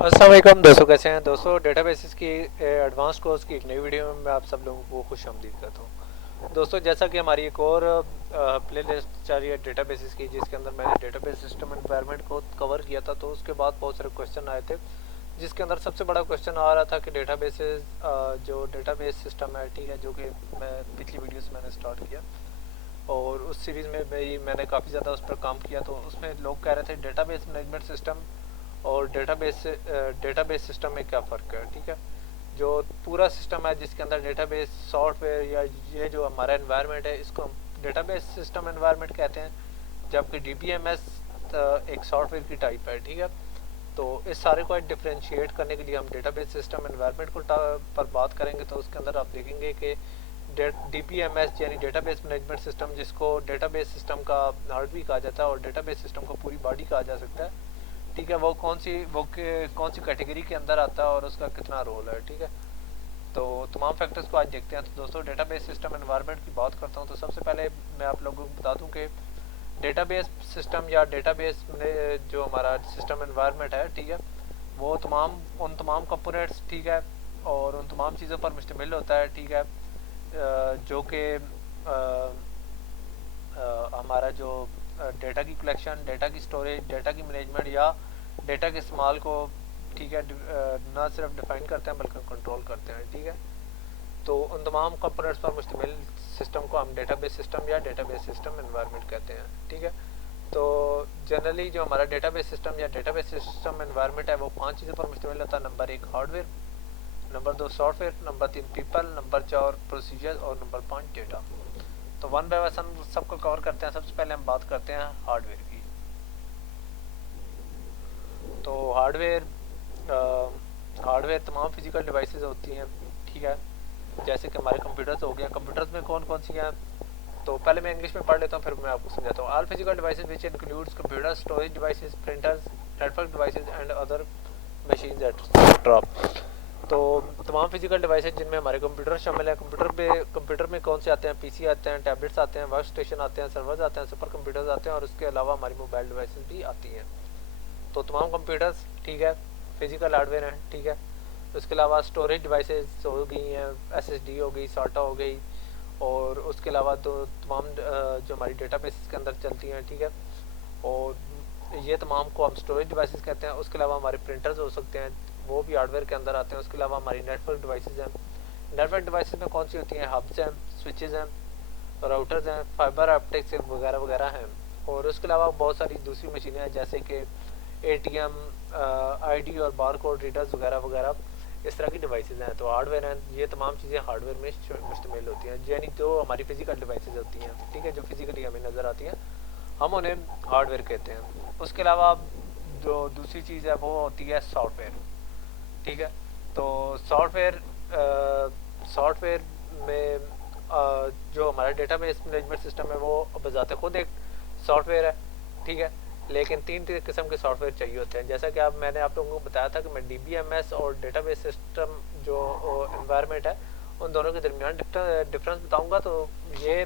अस्सलाम वालेकुम दोस्तों, कैसे हैं दोस्तों। डेटाबेसेस की एडवांस कोर्स की एक नई वीडियो में मैं आप सब लोगों को खुश आमदीद करता हूँ। दोस्तों, जैसा कि हमारी एक और प्ले लिस्ट चल रही है डेटाबेसेस की, जिसके अंदर मैंने डेटाबेस सिस्टम एनवायरनमेंट को कवर किया था, तो उसके बाद बहुत सारे क्वेश्चन आए थे, जिसके अंदर सबसे बड़ा क्वेश्चन आ रहा था कि डेटाबेसेस जो डेटाबेस सिस्टम है, ठीक है, जो कि मैं पिछली वीडियो से मैंने स्टार्ट किया और उस सीरीज़ में मैंने काफ़ी ज़्यादा उस पर काम किया। तो उसमें लोग कह रहे थे डेटाबेस मैनेजमेंट सिस्टम और डेटाबेस सिस्टम में क्या फ़र्क है। ठीक है, जो पूरा सिस्टम है जिसके अंदर डेटाबेस सॉफ्टवेयर या ये जो हमारा एनवायरनमेंट है, इसको हम डेटाबेस सिस्टम एनवायरनमेंट कहते हैं, जबकि डीबीएमएस एक सॉफ्टवेयर की टाइप है। ठीक है, तो इस सारे को डिफ्रेंशिएट करने के लिए हम डेटाबेस सिस्टम एनवायरनमेंट को पर बात करेंगे। तो उसके अंदर आप देखेंगे कि डीबीएमएस यानी डेटाबेस मैनेजमेंट सिस्टम, जिसको डेटाबेस सिस्टम का हार्ट भी कहा जाता है और डेटाबेस सिस्टम को पूरी बॉडी कहा जा सकता है। ठीक है, वो कौन सी कैटेगरी के अंदर आता है और उसका कितना रोल है। ठीक है, तो तमाम फैक्टर्स को आज देखते हैं। तो दोस्तों, डेटाबेस सिस्टम एनवायरनमेंट की बात करता हूँ तो सबसे पहले मैं आप लोगों को बता दूँ कि डेटाबेस सिस्टम या डेटाबेस में जो हमारा सिस्टम एनवायरनमेंट है, ठीक है, वो उन तमाम कंपोनेंट्स, ठीक है, और उन तमाम चीज़ों पर मुश्तमिल होता है। ठीक है, जो कि हमारा जो डेटा की कलेक्शन, डेटा की स्टोरेज, डेटा की मैनेजमेंट या डेटा के इस्तेमाल को, ठीक है, ना सिर्फ डिफाइन करते हैं बल्कि कंट्रोल करते हैं। ठीक है, तो उन तमाम कंपोनेंट्स पर मुश्तमिल सिस्टम को हम डेटाबेस सिस्टम या डेटाबेस सिस्टम एनवायरनमेंट कहते हैं। ठीक है, तो जनरली जो हमारा डेटाबेस सिस्टम या डेटाबेस सिस्टम एनवायरनमेंट है वो 5 चीज़ों पर मुश्तमिल होता है। Number 1 hardware, number 2 software, number 3 people, number 4 procedure और नंबर 5 डेटा। तो वन बाय वन सबको कवर करते हैं। सबसे पहले हम बात करते हैं हार्डवेयर की। तो हार्डवेयर तमाम फिजिकल डिवाइसेस होती हैं। ठीक है, जैसे कि हमारे कंप्यूटर्स हो गए। कंप्यूटर्स में कौन कौन सी हैं, तो पहले मैं इंग्लिश में पढ़ लेता हूँ, फिर मैं आपको समझाता हूँ। All physical devices which includes computer, storage devices, printers, network devices and other machines etcetera. तो तमाम फिजिकल डिवाइसेज जिनमें हमारे कंप्यूटर शामिल है। कंप्यूटर में कौन से आते हैं, पीसी आते हैं, टैबलेट्स आते हैं, वर्क स्टेशन आते हैं, सर्वर्स आते हैं, सुपर कंप्यूटर्स आते हैं और उसके अलावा हमारी मोबाइल डिवाइसेस भी आती हैं। तो तमाम कंप्यूटर्स, ठीक है, फिजिकल हार्डवेयर हैं। ठीक है, उसके अलावा स्टोरेज डिवाइसेस हो गई हैं, एसएसडी हो गई, साटा हो गई, और उसके अलावा तो तमाम जो हमारी डेटाबेस के अंदर चलती हैं। ठीक है, और ये तमाम को हम स्टोरेज डिवाइसेस कहते हैं। उसके अलावा हमारे प्रिंटर्स हो सकते हैं, वो भी हार्डवेयर के अंदर आते हैं। उसके अलावा हमारी नेटवर्क डिवाइसेस हैं। नेटवर्क डिवाइसेस में कौन सी होती हैं, हब्स हैं, स्विचेस हैं, राउटर्स हैं, फाइबर ऑप्टिक्स वगैरह वगैरह हैं। और उसके अलावा बहुत सारी दूसरी मशीनें हैं, जैसे कि एटीएम, आईडी और बार कोड रीडर्स वगैरह वगैरह, इस तरह की डिवाइसेस हैं। तो हार्डवेयर हैं, ये तमाम चीज़ें हार्डवेयर में मुश्तमिल होती हैं, यानी जो हमारी फिजिकल डिवाइसेस होती हैं। ठीक है, जो फिजिकली हमें नज़र आती हैं, हम उन्हें हार्डवेयर कहते हैं। उसके अलावा जो दूसरी चीज़ है वो होती है सॉफ्टवेयर। ठीक है, तो सॉफ्टवेयर में जो हमारा डेटाबेस मैनेजमेंट सिस्टम है वो बजाते खुद एक सॉफ्टवेयर है। ठीक है, लेकिन 3 किस्म के सॉफ्टवेयर चाहिए होते हैं। जैसा कि मैंने आप लोगों को बताया था कि मैं डीबीएमएस और डेटाबेस सिस्टम जो एनवायरनमेंट है, उन दोनों के दरमियान डिफरेंस बताऊंगा। तो ये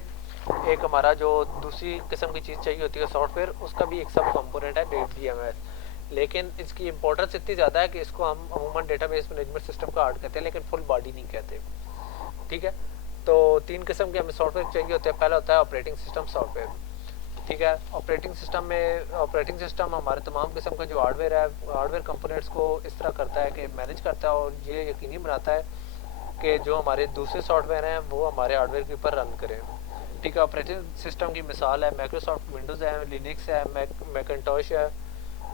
एक हमारा जो दूसरी किस्म की चीज़ चाहिए होती है सॉफ्टवेयर, उसका भी एक सब कंपोनेंट है डीबीएमएस, लेकिन इसकी इंपॉर्टेंस इतनी ज़्यादा है कि इसको हम अमूमन डेटाबेस मैनेजमेंट सिस्टम का हार्ड कहते हैं, लेकिन फुल बॉडी नहीं कहते। ठीक है, तो 3 किस्म के हमें सॉफ्टवेयर चाहिए होते हैं। पहला होता है ऑपरेटिंग सिस्टम सॉफ्टवेयर। ठीक है, ऑपरेटिंग सिस्टम हमारे तमाम किस्म का जो हार्डवेयर है, हार्डवेयर कंपोनेंट्स को इस तरह करता है कि मैनेज करता है और ये यकीनी बनाता है कि जो हमारे दूसरे सॉफ्टवेयर हैं वो हमारे हार्डवेयर के ऊपर रन करें। ठीक है, ऑपरेटिंग सिस्टम की मिसाल है माइक्रोसॉफ्ट विंडोज़ है, लिनक्स है, मैकिन्टॉश है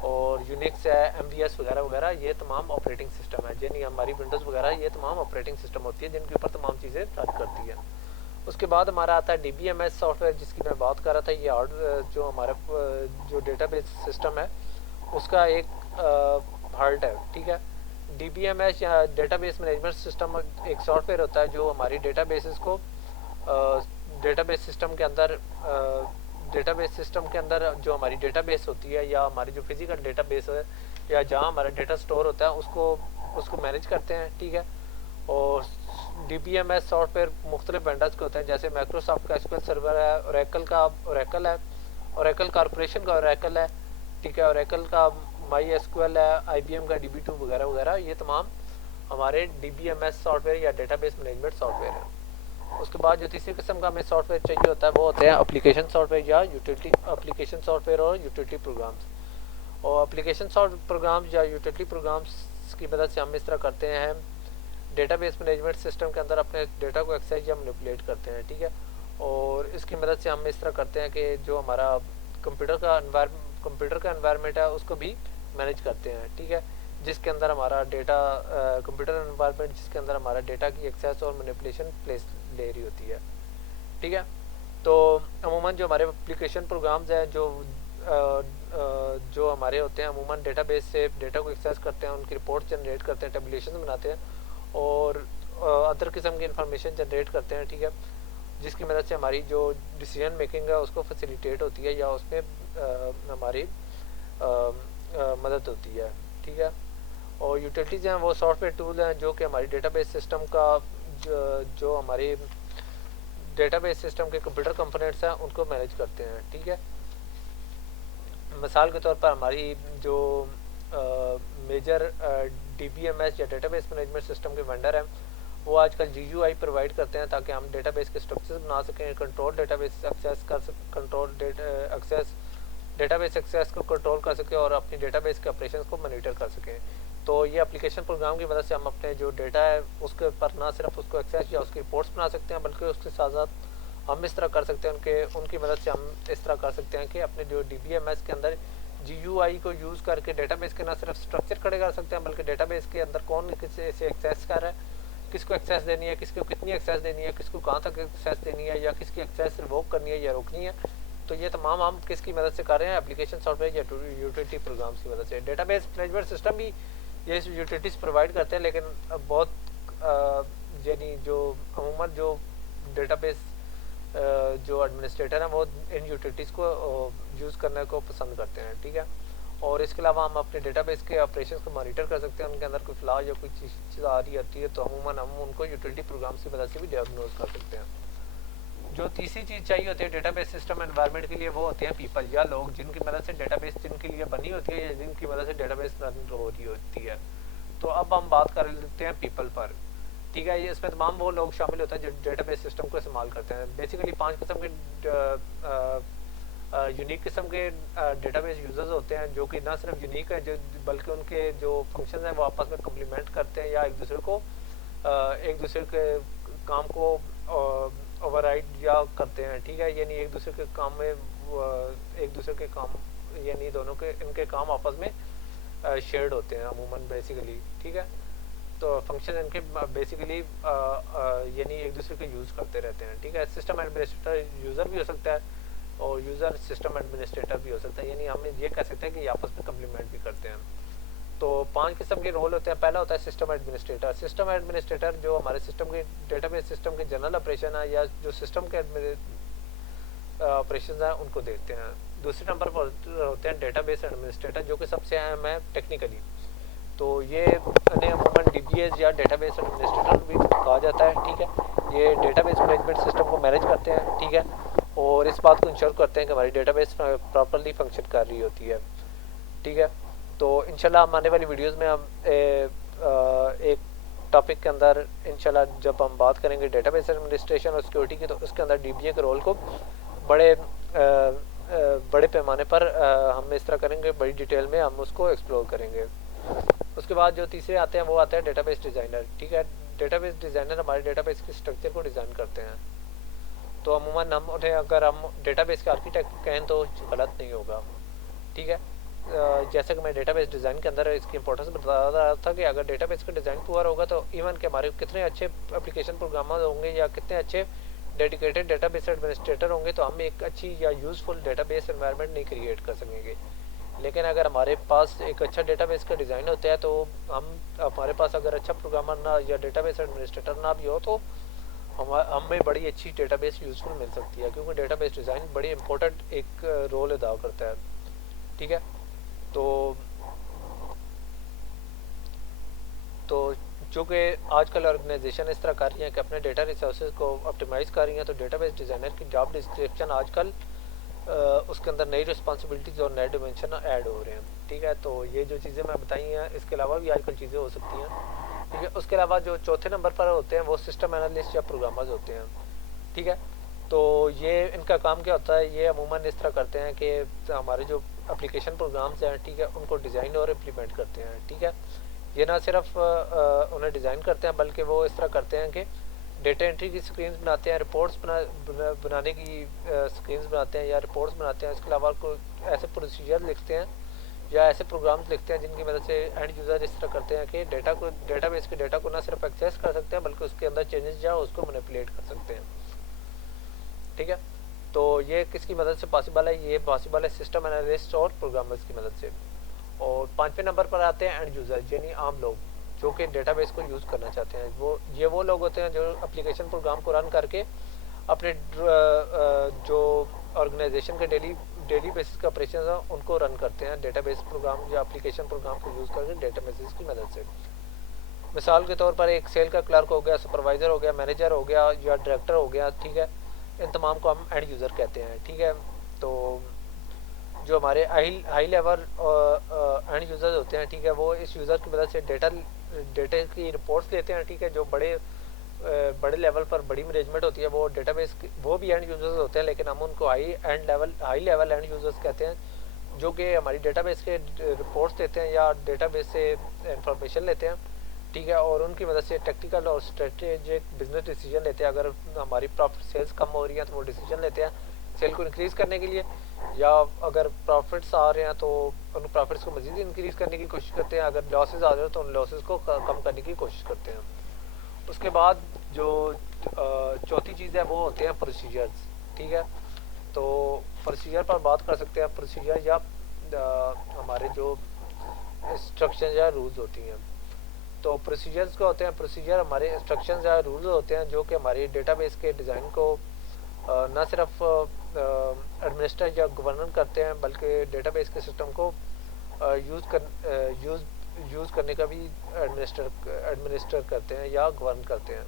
और यूनिक्स है, एमवीएस वगैरह वगैरह, ये तमाम ऑपरेटिंग सिस्टम है। यानी हमारी विंडोज़ वगैरह ये तमाम ऑपरेटिंग सिस्टम होती है जिनके ऊपर तमाम चीज़ें रन करती हैं। उसके बाद हमारा आता है डीबीएमएस सॉफ्टवेयर, जिसकी मैं बात कर रहा था। ये जो हमारा जो डेटाबेस सिस्टम है उसका एक हार्ट है। ठीक है, डीबीएमएस या डेटाबेस मैनेजमेंट सिस्टम एक सॉफ्टवेयर होता है जो हमारी डेटाबेसेस को डेटाबेस सिस्टम के अंदर जो हमारी डेटाबेस होती है या हमारी जो फिजिकल डेटाबेस है या जहाँ हमारा डेटा स्टोर होता है उसको मैनेज करते हैं। ठीक है, और डीबीएमएस सॉफ्टवेयर मुख्तलिफ वेंडर्स के होते हैं, जैसे माइक्रोसॉफ्ट का एसक्यूएल सर्वर है, ओरेकल का ओरेकल है, ओरेकल कॉरपोरेशन का ओरेकल है। ठीक है, ओरेकल का MySQL है, IBM का DB2 वगैरह वगैरह, ये तमाम हमारे DBMS सॉफ्टवेयर या डेटाबेस मैनेजमेंट सॉफ्टवेयर है। उसके बाद जो तीसरी किस्म का हमें सॉफ्टवेयर चाहिए होता है वो होते हैं एप्लीकेशन सॉफ्टवेयर या यूटिलिटी एप्लीकेशन सॉफ्टवेयर और यूटिलिटी प्रोग्राम्स। और एप्लीकेशन प्रोग्राम्स या यूटिलिटी प्रोग्राम्स की मदद से हम इस तरह करते हैं, डेटाबेस मैनेजमेंट सिस्टम के अंदर अपने डेटा को एक्सेस या मैनिपुलेट करते हैं, ठीक है। और इसकी मदद से हम इस तरह करते हैं कि जो हमारा कंप्यूटर का एनवायरनमेंट है उसको भी मैनेज करते हैं, ठीक है, जिसके अंदर हमारा डेटा कंप्यूटर एनवायरनमेंट जिसके अंदर हमारा डेटा की एक्सेस और मैनिपुलेशन प्लेस ले रही होती है, ठीक है। तो अमूमन जो हमारे एप्लीकेशन प्रोग्राम्स हैं जो हमारे होते हैं अमूमन डेटाबेस से डेटा को एक्सेस करते हैं, उनकी रिपोर्ट जनरेट करते हैं, टेबुलेशन बनाते हैं और अदर किस्म की इंफॉर्मेशन जनरेट करते हैं, ठीक है, जिसकी मदद से हमारी जो डिसीजन मेकिंग है उसको फैसिलिटेट होती है या उसमें हमारी मदद होती है, ठीक है। और यूटिलिटीज़ हैं वो सॉफ्टवेयर टूल हैं जो कि हमारी डेटाबेस सिस्टम का जो हमारी डेटाबेस सिस्टम के कंप्यूटर कंपोनेंट्स हैं उनको मैनेज करते हैं, ठीक है। मिसाल के तौर पर हमारी जो मेजर DBMS या डेटाबेस मैनेजमेंट सिस्टम के वेंडर हैं वो आजकल GUI प्रोवाइड करते हैं ताकि हम डेटाबेस के स्ट्रक्चर्स बना सकें, कंट्रोल डेटाबेस एक्सेस को कंट्रोल कर सकें और अपनी डेटाबेस के ऑपरेशंस को मॉनिटर कर सकें। तो ये एप्लीकेशन प्रोग्राम की मदद से हम अपने जो डेटा है उसके ऊपर ना सिर्फ उसको एक्सेस या उसकी रिपोर्ट्स बना सकते हैं बल्कि उसके साथ साथ हम इस तरह कर सकते हैं उनकी मदद से हम इस तरह कर सकते हैं कि अपने जो DBMS के अंदर GUI को यूज़ करके डेटाबेस के ना सिर्फ स्ट्रक्चर खड़े कर सकते हैं बल्कि डेटाबेस के अंदर कौन किसे एक्सेस कर रहा है, किसको एक्सेस देनी है, किसको कितनी एक्सेस देनी है, किसको कहाँ तक एक्सेस देनी है या किसकी एक्सेस रिवोक करनी है या रोकनी है। तो ये तमाम हम किसकी मदद से कर रहे हैं, एप्लीकेशन सॉफ्टवेयर या यूटिलिटी प्रोग्राम्स की मदद से। डेटाबेस मैनेजमेंट सिस्टम भी ये यूटिलिटीज़ प्रोवाइड करते हैं लेकिन बहुत यानी जो अमूमन जो डेटाबेस जो एडमिनिस्ट्रेटर हैं वो इन यूटिलिटीज़ को यूज़ करने को पसंद करते हैं, ठीक है। और इसके अलावा हम अपने डेटाबेस के ऑपरेशंस को मॉनिटर कर सकते हैं, उनके अंदर कोई फ्लॉ या कोई चीज़ आ रही होती है तो अमूमन हम उनको यूटिलिटी प्रोग्राम्स की मदद से भी डायग्नोज कर सकते हैं। जो तीसरी चीज़ चाहिए होती है डेटाबेस सिस्टम एनवायरनमेंट के लिए वो होते हैं पीपल या लोग जिनकी मदद से डेटाबेस जिनके लिए बनी होती है या जिनकी मदद से डेटाबेस रन हो रही होती है। तो अब हम बात कर लेते हैं पीपल पर, ठीक है। ये इसमें तमाम वो लोग शामिल होते हैं जो डेटाबेस सिस्टम को इस्तेमाल करते हैं। बेसिकली 5 किस्म के यूनिक किस्म के डेटाबेस यूजर्स होते हैं जो कि ना सिर्फ यूनिक है जो बल्कि उनके जो फंक्शन हैं वो आपस में कम्प्लीमेंट करते हैं या एक दूसरे के काम को ओवरराइड या करते हैं, ठीक है। यानी एक दूसरे के काम में एक दूसरे के काम यानी दोनों के इनके काम आपस में शेयर्ड होते हैं अमूमन बेसिकली, ठीक है। तो फंक्शन इनके बेसिकली यानी एक दूसरे को यूज़ करते रहते हैं, ठीक है। सिस्टम एडमिनिस्ट्रेटर यूज़र भी हो सकता है और यूज़र सिस्टम एडमिनिस्ट्रेटर भी हो सकता है, यानी हम ये कह सकते हैं कि आपस में कम्प्लीमेंट भी करते हैं। तो 5 किस्म के रोल होते हैं। पहला होता है सिस्टम एडमिनिस्ट्रेटर। सिस्टम एडमिनिस्ट्रेटर जो हमारे सिस्टम के डेटाबेस सिस्टम के जनरल ऑपरेशन है या जो सिस्टम के ऑपरेशन है उनको देखते हैं। दूसरे नंबर पर होते हैं डेटाबेस एडमिनिस्ट्रेटर जो कि सबसे अहम है टेक्निकली। तो ये इन्हें अमूमन DBAs या डेटाबेस एडमिनिस्ट्रेटर भी कहा जाता है, ठीक है। ये डेटाबेस मैनेजमेंट सिस्टम को मैनेज करते हैं, ठीक है, और इस बात को इंश्योर करते हैं कि हमारी डेटाबेस प्रॉपर्ली फंक्शन कर रही होती है, ठीक है। तो इंशाल्लाह हम आने वाली वीडियोस में हम एक टॉपिक के अंदर इंशाल्लाह जब हम बात करेंगे डेटाबेस एडमिनिस्ट्रेशन और सिक्योरिटी की तो उसके अंदर DBA के रोल को बड़े पैमाने पर हम इस तरह करेंगे, बड़ी डिटेल में हम उसको एक्सप्लोर करेंगे। उसके बाद जो तीसरे आते हैं वो आते हैं डेटाबेस डिज़ाइनर, ठीक है। डेटाबेस डिज़ाइनर हमारे डेटाबेस के स्ट्रक्चर को डिज़ाइन करते हैं। तो अमूमन हम उन्हें अगर हम डेटाबेस के आर्किटेक्ट कहें तो गलत नहीं होगा, ठीक है। जैसे कि मैं डेटाबेस डिज़ाइन के अंदर इसकी इंपॉर्टेंस बता रहा था कि अगर डेटाबेस का डिज़ाइन पुअर होगा तो इवन के हमारे कितने अच्छे एप्लीकेशन प्रोग्रामर होंगे या कितने अच्छे डेडिकेटेड डेटाबेस एडमिनिस्ट्रेटर होंगे तो हम एक अच्छी या यूज़फुल डेटाबेस एनवायरनमेंट नहीं क्रिएट कर सकेंगे। लेकिन अगर हमारे पास एक अच्छा डेटाबेस का डिज़ाइन होता है तो हमारे पास अगर अच्छा प्रोग्रामर ना या डेटाबेस एडमिनिस्ट्रेटर ना भी हो तो हमें बड़ी अच्छी डेटाबेस यूज़फुल मिल सकती है, क्योंकि डेटाबेस डिज़ाइन बड़ी इंपॉर्टेंट एक रोल अदा करता है, ठीक है। तो चूँकि आजकल ऑर्गेनाइजेशन इस तरह कर रही हैं कि अपने डेटा रिसोर्सेज को ऑप्टिमाइज़ कर रही हैं तो डेटाबेस डिज़ाइनर की जॉब डिस्क्रिप्शन आजकल उसके अंदर नई रिस्पॉन्सिबिलिटीज़ और नए डिमेंशन ऐड हो रहे हैं। ठीक है, तो ये जो चीज़ें मैं बताई हैं, इसके अलावा भी आजकल चीज़ें हो सकती हैं। ठीक है, उसके अलावा जो चौथे नंबर पर होते हैं वो सिस्टम एनालिस्ट या प्रोग्रामर्स होते हैं। ठीक है, तो ये इनका काम क्या होता है, ये अमूमन इस तरह करते हैं कि हमारे जो एप्लीकेशन प्रोग्राम्स हैं, ठीक है, उनको डिज़ाइन और इम्प्लीमेंट करते हैं। ठीक है, ये ना सिर्फ उन्हें डिज़ाइन करते हैं, बल्कि वो इस तरह करते हैं कि डेटा एंट्री की स्क्रीन्स बनाते हैं, रिपोर्ट्स बनाने की स्क्रीन्स बनाते हैं या रिपोर्ट्स बनाते हैं। इसके अलावा कोई ऐसे प्रोसीजर लिखते हैं या ऐसे प्रोग्राम्स लिखते हैं जिनकी मदद से एंड यूज़र इस तरह करते हैं कि डेटाबेस के डेटा को ना सिर्फ एक्सेस कर सकते हैं, बल्कि उसके अंदर चेंजेस या उसको मैनिपुलेट कर सकते हैं। ठीक है, तो ये किसकी मदद से पॉसिबल है, ये पॉसिबल है सिस्टम एनालिस्ट और प्रोग्रामर्स की मदद से। और पाँचवें नंबर पर आते हैं एंड यूज़र, यानी आम लोग जो कि डेटाबेस को यूज़ करना चाहते हैं। वो लोग होते हैं जो एप्लीकेशन प्रोग्राम को रन करके अपने जो ऑर्गेनाइजेशन के डेली बेसिस के ऑपरेशन हैं उनको रन करते हैं डेटाबेस प्रोग्राम या एप्लीकेशन प्रोग्राम को यूज़ करके डेटाबेसिस की मदद से। मिसाल के तौर पर एक सेल का क्लर्क हो गया, सुपरवाइज़र हो गया, मैनेजर हो गया या डायरेक्टर हो गया। ठीक है, इन तमाम को हम एंड यूज़र कहते हैं। ठीक है, तो जो हमारे हाई लेवल एंड यूज़र्स होते हैं, ठीक है, वो इस यूज़र की मदद से डेटा की रिपोर्ट्स लेते हैं। ठीक है, जो बड़े लेवल पर बड़ी मैनेजमेंट होती है वो डेटाबेस वो भी एंड यूज़र्स होते हैं, लेकिन हम उनको हाई लेवल एंड यूज़र्स कहते हैं, जो कि हमारी डेटाबेस के रिपोर्ट्स देते हैं या डेटाबेस से इंफॉर्मेशन लेते हैं। ठीक है, और उनकी मदद से टेक्निकल और स्ट्रेटेजिक बिजनेस डिसीजन लेते हैं। अगर हमारी प्रॉफिट सेल्स कम हो रही है तो वो डिसीजन लेते हैं सेल को इंक्रीज़ करने के लिए, या अगर प्रॉफिट्स आ रहे हैं तो उन प्रॉफिट्स को मज़ीद इंक्रीज़ करने की कोशिश करते हैं। अगर लॉसेस आ रहे हैं तो उन लॉसेस को कम करने की कोशिश करते हैं। उसके बाद जो चौथी चीज़ है वो होते हैं प्रोसीजर्स। ठीक है, तो प्रोसीजर पर बात कर सकते हैं। प्रोसीजर या हमारे जो इंस्ट्रक्शन या रूल्स होती हैं, तो प्रोसीजर्स क्या होते हैं, प्रोसीजर हमारे इंस्ट्रक्शंस या रूल्स होते हैं जो कि हमारी डेटाबेस के डिज़ाइन को न सिर्फ एडमिनिस्टर या गवर्नर करते हैं, बल्कि डेटाबेस के सिस्टम को यूज़ करने का भी एडमिनिस्टर करते हैं या गवर्न करते हैं।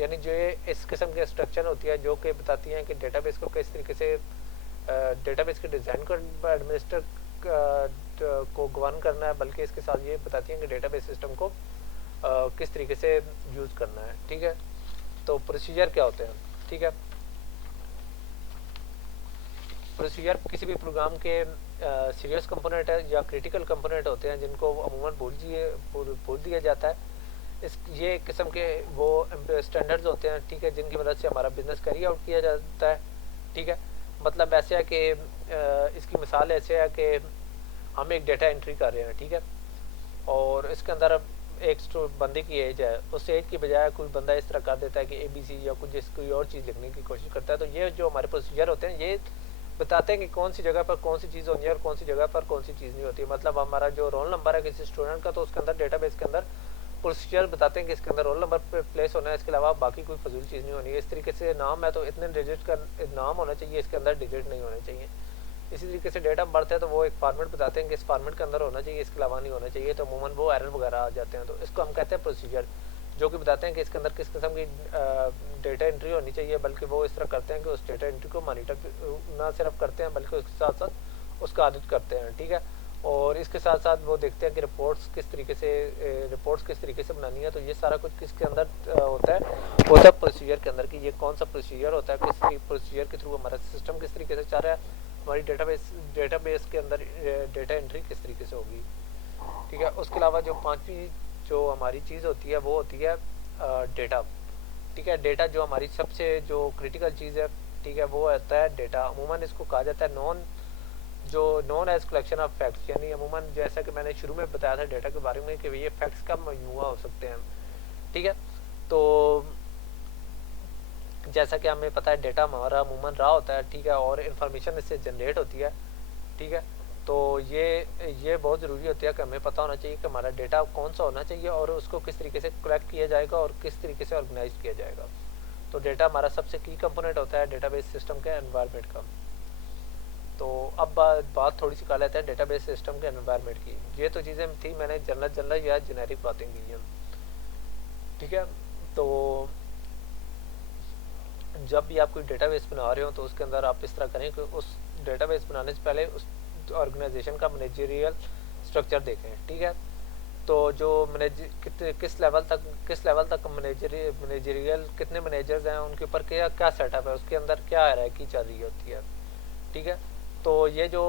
यानी जो ये इस किस्म की इंस्ट्रक्शन होती है जो कि बताती हैं कि डेटाबेस को किस तरीके से डेटाबेस के डिज़ाइन को एडमिनिस्टर को गवर्न करना है, बल्कि इसके साथ ये बताती हैं कि डेटाबेस सिस्टम को किस तरीके से यूज़ करना है। ठीक है, तो प्रोसीजर क्या होते हैं। ठीक है, प्रोसीजर किसी भी प्रोग्राम के सीरियस कंपोनेंट है या क्रिटिकल कंपोनेंट होते हैं जिनको अमूमन बोल दिया जाता है। ये किस्म के वो स्टैंडर्ड्स होते हैं, ठीक है, जिनकी मदद से हमारा बिजनेस कैरी आउट किया जाता है। ठीक है, मतलब ऐसे है कि इसकी मिसाल ऐसे है कि हम एक डेटा एंट्री कर रहे हैं। ठीक है, और इसके अंदर एक बंदे की एज है, उस एज की बजाय कोई बंदा इस तरह कर देता है कि ABC या कोई और चीज़ लिखने की कोशिश करता है। तो ये जो हमारे प्रोसीजर होते हैं ये बताते हैं कि कौन सी जगह पर कौन सी चीज़ होनी है और कौन सी जगह पर कौन सी चीज़ नहीं होती। मतलब हमारा जो रोल नंबर है किसी स्टूडेंट का, तो उसके अंदर डेटाबेस के अंदर प्रोसीजर बताते हैं कि इसके अंदर रोल नंबर पे प्लेस होना है, इसके अलावा बाकी कोई फजूल चीज़ नहीं होनी है। इस तरीके से नाम है तो इतने डिजिट का नाम होना चाहिए, इसके अंदर डिजिट नहीं होने चाहिए। इसी तरीके से डेटा बढ़ता है तो वो एक फार्मेट बताते हैं कि इस फार्मेट के अंदर होना चाहिए, इसके अलावा नहीं होना चाहिए। तो अमूमन वो एरर वगैरह आ जाते हैं, तो इसको हम कहते हैं प्रोसीजर, जो कि बताते हैं कि इसके अंदर किस किस्म की डेटा एंट्री होनी चाहिए। बल्कि वो इस तरह करते हैं कि उस डेटा एंट्री को मॉनिटर ना सिर्फ करते हैं बल्कि उसके साथ साथ उसका ऑडिट करते हैं। ठीक है, और इसके साथ साथ वो देखते हैं कि रिपोर्ट्स किस तरीके से बनानी है। तो ये सारा कुछ किसके अंदर होता है प्रोसीजर के अंदर, कि ये कौन सा प्रोसीजर होता है, किस प्रोसीजर के थ्रू हमारा सिस्टम किस तरीके से चल रहा है, हमारी डेटाबेस के अंदर डेटा एंट्री किस तरीके से होगी। ठीक है, उसके अलावा जो पांचवी जो हमारी चीज़ होती है वो होती है डेटा। ठीक है, डेटा जो हमारी सबसे जो क्रिटिकल चीज़ है, ठीक है, वो होता है डेटा। अमूमन इसको कहा जाता है known collection of facts, यानी अमूमन जैसा कि मैंने शुरू में बताया था डेटा के बारे में कि ये फैक्ट्स का मजमूआ हो सकते हैं। ठीक है, तो जैसा कि हमें पता है डेटा हमारा अमूमन रहा होता है। ठीक है, और इन्फॉर्मेशन इससे जनरेट होती है। ठीक है, तो ये बहुत ज़रूरी होती है कि हमें पता होना चाहिए कि हमारा डेटा कौन सा होना चाहिए और उसको किस तरीके से कलेक्ट किया जाएगा और किस तरीके से ऑर्गेनाइज किया जाएगा। तो डेटा हमारा सबसे की कंपोनेंट होता है डेटाबेस सिस्टम के एनवायरनमेंट का। तो अब बात थोड़ी सी कर लेते हैं डेटाबेस सिस्टम के एनवायरनमेंट की। ये तो चीज़ें थी, मैंने जनरल या जेनेरिक बातें की हैं। ठीक है, तो जब भी आप कोई डेटाबेस बना रहे हो तो उसके अंदर आप इस तरह करें कि उस डेटाबेस बनाने से पहले उस ऑर्गेनाइजेशन का मैनेजरियल स्ट्रक्चर देखें, ठीक है। तो जो किस लेवल तक मैनेजरियल कितने मैनेजर्स हैं, उनके ऊपर क्या क्या सेटअप है, उसके अंदर क्या हायरार्की चल रही होती है, ठीक है। तो ये जो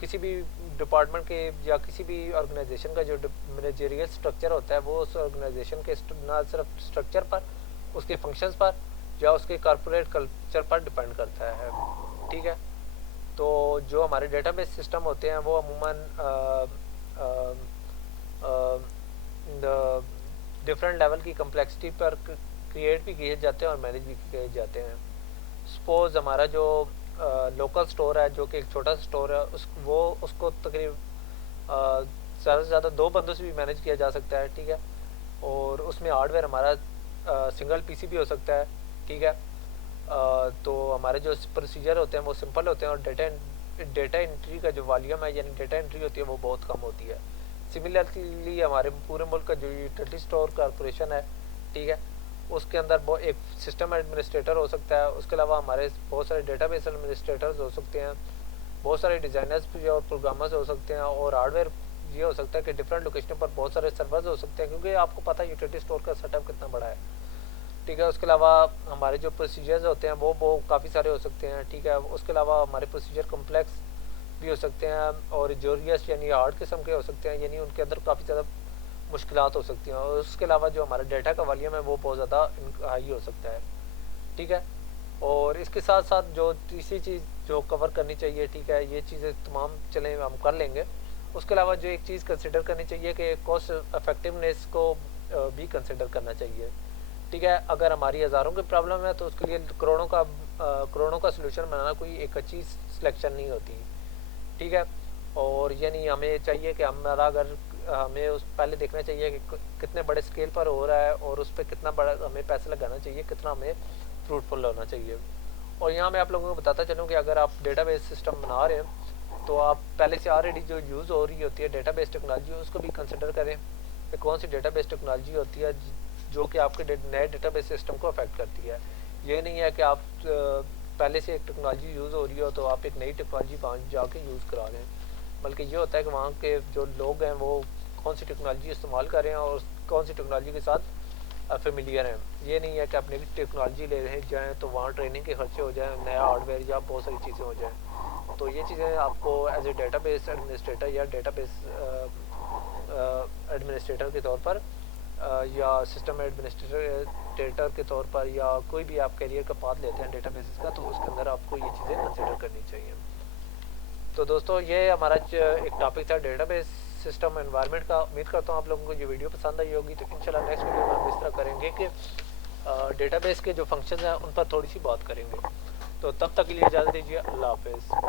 किसी भी डिपार्टमेंट के या किसी भी ऑर्गेनाइजेशन का जो मैनेजरियल स्ट्रक्चर होता है, वो उस ऑर्गेनाइजेशन के ना सिर्फ स्ट्रक्चर पर, उसके फंक्शंस पर या उसके कॉर्पोरेट कल्चर पर डिपेंड करता है, ठीक है। तो जो हमारे डेटाबेस सिस्टम होते हैं वो अमूमन डिफरेंट लेवल की कम्प्लेक्सिटी पर क्रिएट भी किए जाते हैं और मैनेज भी किए जाते हैं। सपोज हमारा जो लोकल स्टोर है, जो कि एक छोटा सा स्टोर है, उसको तकरीब ज़्यादा से ज़्यादा 2 बंदों से भी मैनेज किया जा सकता है, ठीक है। और उसमें हार्डवेयर हमारा सिंगल पीसी भी हो सकता है, ठीक है। तो हमारे जो प्रोसीजर होते हैं वो सिंपल होते हैं और डेटा एंट्री का जो वॉल्यूम है यानी डेटा एंट्री होती है वो बहुत कम होती है। सिमिलरली हमारे पूरे मुल्क का जो यूटिलिटी स्टोर कॉरपोरेशन है, ठीक है, उसके अंदर वो एक सिस्टम एडमिनिस्ट्रेटर हो सकता है। उसके अलावा हमारे बहुत सारे डेटाबेस एडमिनिस्ट्रेटर्स हो सकते हैं, बहुत सारे डिज़ाइनर्स भी और प्रोग्रामर्स हो सकते हैं, और हार्डवेयर ये हो सकता है कि डिफरेंट लोकेशन पर बहुत सारे सर्वर्स हो सकते हैं, क्योंकि आपको पता है यूटिलिटी स्टोर का सेटअप कितना बड़ा है, ठीक है। उसके अलावा हमारे जो प्रोसीजर्स होते हैं वो काफ़ी सारे हो सकते हैं, ठीक है। उसके अलावा हमारे प्रोसीजर कम्प्लेक्स भी हो सकते हैं और जोरियस यानी हार्ड किस्म के हो सकते हैं, यानी उनके अंदर काफ़ी ज़्यादा मुश्किलात हो सकती हैं। और उसके अलावा जो हमारा डाटा का वॉल्यूम है वो बहुत ज़्यादा हाई हो सकता है, ठीक है। और इसके साथ साथ जो तीसरी चीज़ जो कवर करनी चाहिए, ठीक है, ये चीज़ें तमाम चलें हम कर लेंगे। उसके अलावा जो एक चीज़ कंसिडर करनी चाहिए कि कॉस्ट इफेक्टिवनेस को भी कंसिडर करना चाहिए, ठीक है। अगर हमारी हज़ारों की प्रॉब्लम है तो उसके लिए करोड़ों का सलूशन बनाना कोई एक अच्छी सिलेक्शन नहीं होती, ठीक है। और यानी हमें चाहिए कि हमारा अगर हमें उस पहले देखना चाहिए कि कितने बड़े स्केल पर हो रहा है और उस पर कितना बड़ा हमें पैसा लगाना चाहिए, कितना हमें फ्रूटफुल होना चाहिए। और यहाँ मैं आप लोगों को बताता चलूँ कि अगर आप डेटाबेस सिस्टम बना रहे हैं तो आप पहले से ऑलरेडी जो यूज़ हो रही होती है डेटाबेस टेक्नोलॉजी, उसको भी कंसिडर करें कि कौन सी डेटाबेस टेक्नोलॉजी होती है जो कि आपके नए डेटाबेस सिस्टम को अफेक्ट करती है। ये नहीं है कि आप पहले से एक टेक्नोलॉजी यूज़ हो रही हो तो आप एक नई टेक्नोलॉजी वहाँ जाके यूज़ करा लें, बल्कि ये होता है कि वहाँ के जो लोग हैं वो कौन सी टेक्नोलॉजी इस्तेमाल कर रहे हैं और कौन सी टेक्नोलॉजी के साथ फेमिलियर हैं। ये नहीं है कि आप नई टेक्नोलॉजी ले रहे जाएँ तो वहाँ ट्रेनिंग के खर्चे हो जाएँ, नया हार्डवेयर या बहुत सारी चीज़ें हो जाएँ। तो ये चीज़ें आपको एज ए डेटाबेस एडमिनिस्ट्रेटर या डेटाबेस एडमिनिस्ट्रेटर के तौर पर या सिस्टम एडमिनिस्ट्रेटर के तौर पर या कोई भी आप करियर का पाथ लेते हैं डेटाबेसेस का, तो उसके अंदर आपको ये चीज़ें कंसिडर करनी चाहिए। तो दोस्तों ये हमारा एक टॉपिक था डेटाबेस सिस्टम एनवायरनमेंट का। उम्मीद करता हूँ आप लोगों को ये वीडियो पसंद आई होगी। तो इंशाल्लाह नेक्स्ट वीडियो में हम इस तरह करेंगे कि डेटाबेस के जो फंक्शंस हैं उन पर थोड़ी सी बात करेंगे। तो तब तक के लिए इजाज़त दीजिए, अल्लाह हाफिज़।